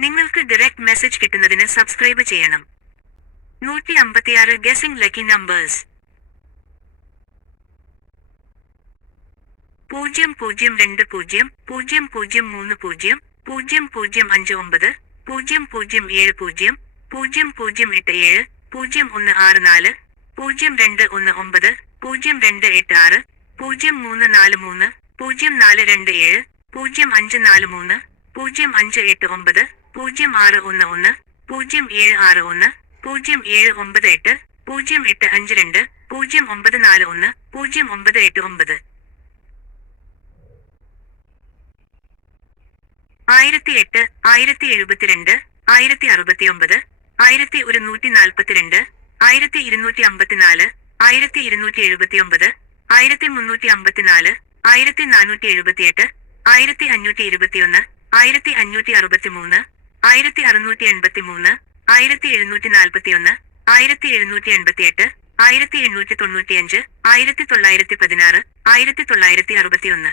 നിങ്ങൾക്ക് direct message കിട്ടുന്നതിന് subscribe ചെയ്യണം. നൂറ്റി അമ്പത്തിയാറ് ഗസിംഗ് ലക്കി നമ്പേഴ്സ് പൂജ്യം പൂജ്യം രണ്ട് പൂജ്യം പൂജ്യം പൂജ്യം മൂന്ന് പൂജ്യം പൂജ്യം പൂജ്യം അഞ്ച് ഒമ്പത് പൂജ്യം പൂജ്യം ഏഴ് പൂജ്യം പൂജ്യം പൂജ്യം എട്ട് ഏഴ് പൂജ്യം ഒന്ന് ആറ് നാല് പൂജ്യം രണ്ട് ഒന്ന് ഒമ്പത് പൂജ്യം രണ്ട് എട്ട് ആറ് പൂജ്യം മൂന്ന് നാല് മൂന്ന് പൂജ്യം നാല് രണ്ട് ഏഴ് പൂജ്യം അഞ്ച് നാല് മൂന്ന് പൂജ്യം അഞ്ച് എട്ട് ഒമ്പത് പൂജ്യം ആറ് ഒന്ന് ഒന്ന് പൂജ്യം ഏഴ് ആറ് ഒന്ന് പൂജ്യം ഏഴ് ഒമ്പത് എട്ട് പൂജ്യം എട്ട് അഞ്ച് രണ്ട് പൂജ്യം ഒമ്പത് നാല് ഒന്ന് പൂജ്യം ഒമ്പത് എട്ട് ഒമ്പത്. ആയിരത്തി എട്ട് ആയിരത്തി എഴുപത്തിരണ്ട് ആയിരത്തി അറുപത്തിയൊമ്പത് ആയിരത്തി ഒരുന്നൂറ്റി നാൽപ്പത്തിരണ്ട് ആയിരത്തി ഇരുന്നൂറ്റി അമ്പത്തിനാല് ആയിരത്തി ഇരുന്നൂറ്റി എഴുപത്തിയൊമ്പത് ആയിരത്തി മുന്നൂറ്റി അമ്പത്തിനാല് ആയിരത്തി നാനൂറ്റി എഴുപത്തിയെട്ട് ആയിരത്തി അഞ്ഞൂറ്റി ഇരുപത്തിയൊന്ന് ആയിരത്തി അഞ്ഞൂറ്റി അറുപത്തിമൂന്ന് ആയിരത്തി അറുന്നൂറ്റി എൺപത്തിമൂന്ന് ആയിരത്തി എഴുന്നൂറ്റി നാൽപ്പത്തിയൊന്ന് ആയിരത്തി എഴുന്നൂറ്റി എൺപത്തിയെട്ട് ആയിരത്തി എണ്ണൂറ്റി തൊണ്ണൂറ്റിയഞ്ച് ആയിരത്തി തൊള്ളായിരത്തി പതിനാറ് ആയിരത്തി തൊള്ളായിരത്തി അറുപത്തിയൊന്ന്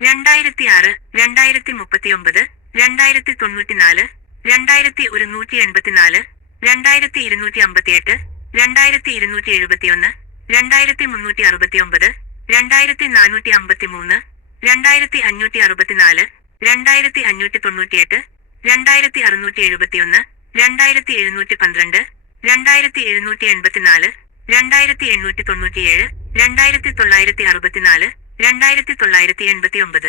രണ്ടായിരത്തി ആറ് രണ്ടായിരത്തി മുപ്പത്തിയൊമ്പത് രണ്ടായിരത്തി തൊണ്ണൂറ്റിനാല് രണ്ടായിരത്തി ഒരുന്നൂറ്റി എൺപത്തിനാല് രണ്ടായിരത്തി ഇരുന്നൂറ്റി അമ്പത്തിയെട്ട് രണ്ടായിരത്തി ഇരുന്നൂറ്റി എഴുപത്തിയൊന്ന് രണ്ടായിരത്തി മുന്നൂറ്റി അറുപത്തിയൊമ്പത് രണ്ടായിരത്തി നാനൂറ്റി അമ്പത്തിമൂന്ന് രണ്ടായിരത്തി അഞ്ഞൂറ്റി അറുപത്തിനാല് രണ്ടായിരത്തി അഞ്ഞൂറ്റി തൊണ്ണൂറ്റിയെട്ട് രണ്ടായിരത്തി അറുന്നൂറ്റി എഴുപത്തിയൊന്ന് രണ്ടായിരത്തി എഴുന്നൂറ്റി പന്ത്രണ്ട് രണ്ടായിരത്തി എഴുന്നൂറ്റി എൺപത്തിനാല് രണ്ടായിരത്തി എണ്ണൂറ്റി തൊണ്ണൂറ്റിയേഴ് രണ്ടായിരത്തി തൊള്ളായിരത്തി അറുപത്തിനാല് രണ്ടായിരത്തി തൊള്ളായിരത്തി എൺപത്തി ഒമ്പത്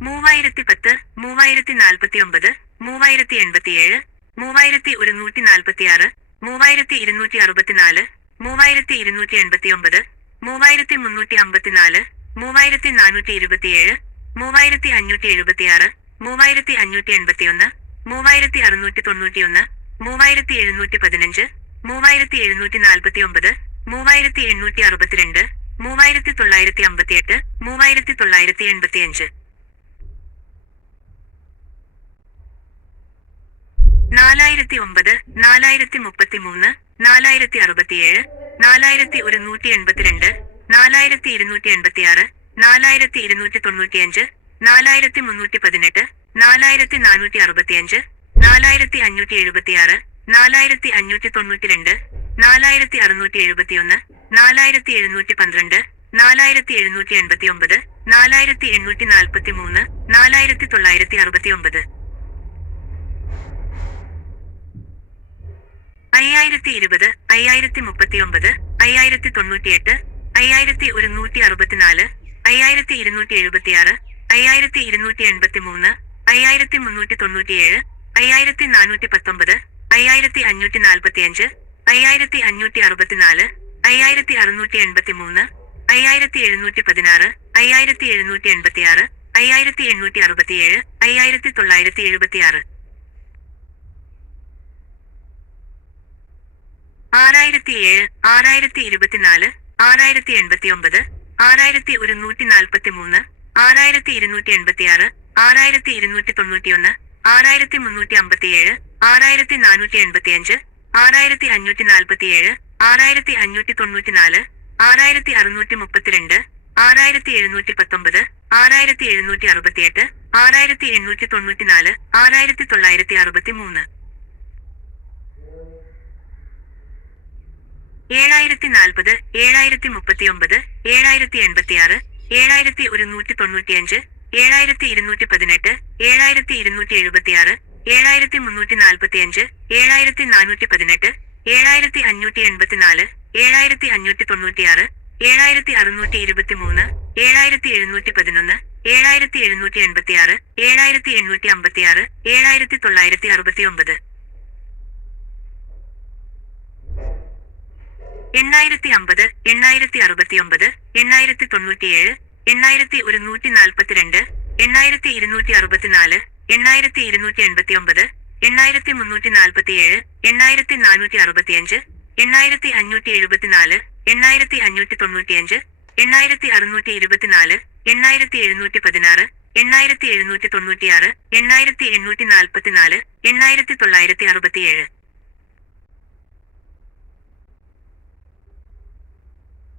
മൂവായിരത്തി പത്ത് മൂവായിരത്തി നാൽപ്പത്തി ഒമ്പത് മൂവായിരത്തി എൺപത്തിയേഴ് മൂവായിരത്തി ഒരുന്നൂറ്റി നാൽപ്പത്തിയാറ് മൂവായിരത്തി ഇരുന്നൂറ്റി അറുപത്തിനാല് മൂവായിരത്തി ഇരുന്നൂറ്റി എൺപത്തി ഒമ്പത് മൂവായിരത്തി മുന്നൂറ്റി അമ്പത്തിനാല് മൂവായിരത്തി നാനൂറ്റി ഇരുപത്തിയേഴ് മൂവായിരത്തി അഞ്ഞൂറ്റി എഴുപത്തിയാറ് മൂവായിരത്തി അഞ്ഞൂറ്റി എൺപത്തിയൊന്ന് മൂവായിരത്തി അറുന്നൂറ്റി തൊണ്ണൂറ്റിയൊന്ന് മൂവായിരത്തി എഴുന്നൂറ്റി പതിനഞ്ച് മൂവായിരത്തി എഴുന്നൂറ്റി നാൽപ്പത്തി ഒമ്പത് മൂവായിരത്തി എണ്ണൂറ്റി അറുപത്തിരണ്ട് മൂവായിരത്തി തൊള്ളായിരത്തി അമ്പത്തിയെട്ട് മൂവായിരത്തി തൊള്ളായിരത്തി എൺപത്തിയഞ്ച് നാലായിരത്തി ഒമ്പത് നാലായിരത്തി മുപ്പത്തിമൂന്ന് നാലായിരത്തി അറുപത്തിയേഴ് നാലായിരത്തി ഒരുന്നൂറ്റി എൺപത്തിരണ്ട് നാലായിരത്തി ഇരുന്നൂറ്റി എൺപത്തിയാറ് നാലായിരത്തി ഇരുന്നൂറ്റി തൊണ്ണൂറ്റിയഞ്ച് നാലായിരത്തി മുന്നൂറ്റി പതിനെട്ട് നാലായിരത്തി നാനൂറ്റി അറുപത്തിയഞ്ച് നാലായിരത്തി അഞ്ഞൂറ്റി എഴുപത്തിയാറ് നാലായിരത്തി അഞ്ഞൂറ്റി തൊണ്ണൂറ്റിരണ്ട് നാലായിരത്തി അറുന്നൂറ്റി എഴുപത്തിയൊന്ന് നാലായിരത്തി എഴുന്നൂറ്റി പന്ത്രണ്ട് നാലായിരത്തി എഴുന്നൂറ്റി എൺപത്തി ഒമ്പത് നാലായിരത്തി എണ്ണൂറ്റി നാൽപ്പത്തി മൂന്ന് നാലായിരത്തി തൊള്ളായിരത്തി അറുപത്തി ഒമ്പത് അയ്യായിരത്തി ഇരുപത് അയ്യായിരത്തി മുപ്പത്തിയൊമ്പത് അയ്യായിരത്തി തൊണ്ണൂറ്റിയെട്ട് അയ്യായിരത്തി ഒരുന്നൂറ്റി അറുപത്തിനാല് അയ്യായിരത്തി ഇരുന്നൂറ്റി എഴുപത്തിയാറ് അയ്യായിരത്തി ഇരുന്നൂറ്റി എൺപത്തി മൂന്ന് അയ്യായിരത്തി മുന്നൂറ്റി തൊണ്ണൂറ്റിയേഴ് അയ്യായിരത്തി നാനൂറ്റി പത്തൊമ്പത് അയ്യായിരത്തി അഞ്ഞൂറ്റി നാൽപ്പത്തിയഞ്ച് അയ്യായിരത്തി അഞ്ഞൂറ്റി അറുപത്തിനാല് അയ്യായിരത്തി അറുന്നൂറ്റി എൺപത്തി മൂന്ന് അയ്യായിരത്തി എഴുന്നൂറ്റി പതിനാറ് അയ്യായിരത്തി എഴുന്നൂറ്റി എൺപത്തിയാറ് അയ്യായിരത്തി എണ്ണൂറ്റി അറുപത്തിയേഴ് അയ്യായിരത്തി തൊള്ളായിരത്തി എഴുപത്തിയാറ് ആറായിരത്തി ഏഴ് ആറായിരത്തി ഇരുപത്തിനാല് ആറായിരത്തി എൺപത്തി ഒമ്പത് ആറായിരത്തി ഒരുന്നൂറ്റി നാൽപ്പത്തി മൂന്ന് ആറായിരത്തി ഇരുന്നൂറ്റി എൺപത്തിയാറ് ആറായിരത്തി ഇരുന്നൂറ്റി തൊണ്ണൂറ്റിയൊന്ന് ആറായിരത്തി മുന്നൂറ്റി അമ്പത്തിയേഴ് ആറായിരത്തി നാനൂറ്റി എൺപത്തിയഞ്ച് ആറായിരത്തി അഞ്ഞൂറ്റി നാൽപ്പത്തിയേഴ് ആറായിരത്തി അഞ്ഞൂറ്റി തൊണ്ണൂറ്റിനാല് ആറായിരത്തി അറുന്നൂറ്റി മുപ്പത്തിരണ്ട് ആറായിരത്തി എഴുന്നൂറ്റി പത്തൊമ്പത് ആറായിരത്തി എഴുന്നൂറ്റി അറുപത്തിയെട്ട് ആറായിരത്തി എണ്ണൂറ്റി തൊണ്ണൂറ്റിനാല് ആറായിരത്തി തൊള്ളായിരത്തി അറുപത്തി മൂന്ന് ഏഴായിരത്തി നാൽപ്പത് ഏഴായിരത്തി മുപ്പത്തിയൊമ്പത് ഏഴായിരത്തി എൺപത്തിയാറ് ഏഴായിരത്തി ഒരുന്നൂറ്റി തൊണ്ണൂറ്റിയഞ്ച് ഏഴായിരത്തി ഇരുന്നൂറ്റി പതിനെട്ട് ഏഴായിരത്തി ഇരുന്നൂറ്റി എഴുപത്തിയാറ് ഏഴായിരത്തി മുന്നൂറ്റി നാൽപ്പത്തിയഞ്ച് ഏഴായിരത്തി നാനൂറ്റി പതിനെട്ട് ഏഴായിരത്തി അഞ്ഞൂറ്റി എൺപത്തിനാല് ഏഴായിരത്തി അഞ്ഞൂറ്റി തൊണ്ണൂറ്റിയാറ് ഏഴായിരത്തി അറുന്നൂറ്റി ഇരുപത്തിമൂന്ന് ഏഴായിരത്തി എഴുന്നൂറ്റി പതിനൊന്ന് ഏഴായിരത്തി എഴുന്നൂറ്റി എൺപത്തിയാറ് ഏഴായിരത്തി എണ്ണൂറ്റി അമ്പത്തിയാറ് ഏഴായിരത്തി തൊള്ളായിരത്തി അറുപത്തിയൊമ്പത് എണ്ണായിരത്തി അമ്പത് എണ്ണായിരത്തി അറുപത്തിയൊമ്പത് എണ്ണായിരത്തി തൊണ്ണൂറ്റിയേഴ് എണ്ണായിരത്തി ഒരുന്നൂറ്റി നാൽപ്പത്തിരണ്ട് എണ്ണായിരത്തി ഇരുന്നൂറ്റി അറുപത്തിനാല് എണ്ണായിരത്തി ഇരുന്നൂറ്റി എൺപത്തി ഒമ്പത് എണ്ണായിരത്തി മുന്നൂറ്റി നാൽപ്പത്തിയേഴ് എണ്ണായിരത്തി നാനൂറ്റി അറുപത്തിയഞ്ച് എണ്ണായിരത്തി അഞ്ഞൂറ്റി എഴുപത്തിനാല് എണ്ണായിരത്തി അഞ്ഞൂറ്റി തൊണ്ണൂറ്റിയഞ്ച് എണ്ണായിരത്തി അറുന്നൂറ്റി ഇരുപത്തിനാല് എണ്ണായിരത്തി എഴുന്നൂറ്റി പതിനാറ് എണ്ണായിരത്തി എഴുന്നൂറ്റി തൊണ്ണൂറ്റിയാറ് എണ്ണായിരത്തി എണ്ണൂറ്റി നാൽപ്പത്തിനാല് എണ്ണായിരത്തി തൊള്ളായിരത്തി അറുപത്തിയേഴ്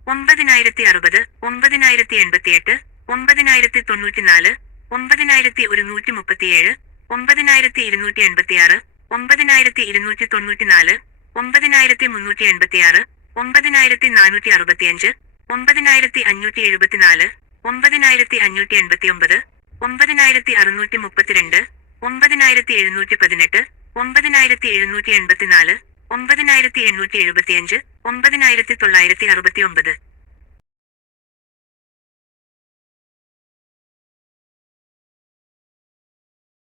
ഒമ്പതിനായിരത്തി അറുപത് ഒമ്പതിനായിരത്തി എൺപത്തിയെട്ട് ഒമ്പതിനായിരത്തി തൊണ്ണൂറ്റിനാല് ഒമ്പതിനായിരത്തി ഒരുന്നൂറ്റി മുപ്പത്തിയേഴ് ഒമ്പതിനായിരത്തി ഇരുന്നൂറ്റി എൺപത്തിയാറ് ഒമ്പതിനായിരത്തി ഇരുന്നൂറ്റി തൊണ്ണൂറ്റിനാല് ഒമ്പതിനായിരത്തി മുന്നൂറ്റി എൺപത്തിയാറ് ഒമ്പതിനായിരത്തി നാനൂറ്റി അറുപത്തിയഞ്ച് ഒമ്പതിനായിരത്തി അഞ്ഞൂറ്റി എഴുപത്തിനാല് ഒമ്പതിനായിരത്തി അഞ്ഞൂറ്റി എൺപത്തിയൊമ്പത് ഒമ്പതിനായിരത്തി അറുന്നൂറ്റി മുപ്പത്തിരണ്ട് ഒമ്പതിനായിരത്തി എഴുന്നൂറ്റി പതിനെട്ട് ഒമ്പതിനായിരത്തി എഴുന്നൂറ്റി എൺപത്തിനാല് ഒമ്പതിനായിരത്തി എണ്ണൂറ്റി എഴുപത്തിയഞ്ച് ഒമ്പതിനായിരത്തി തൊള്ളായിരത്തി അറുപത്തിയൊമ്പത്.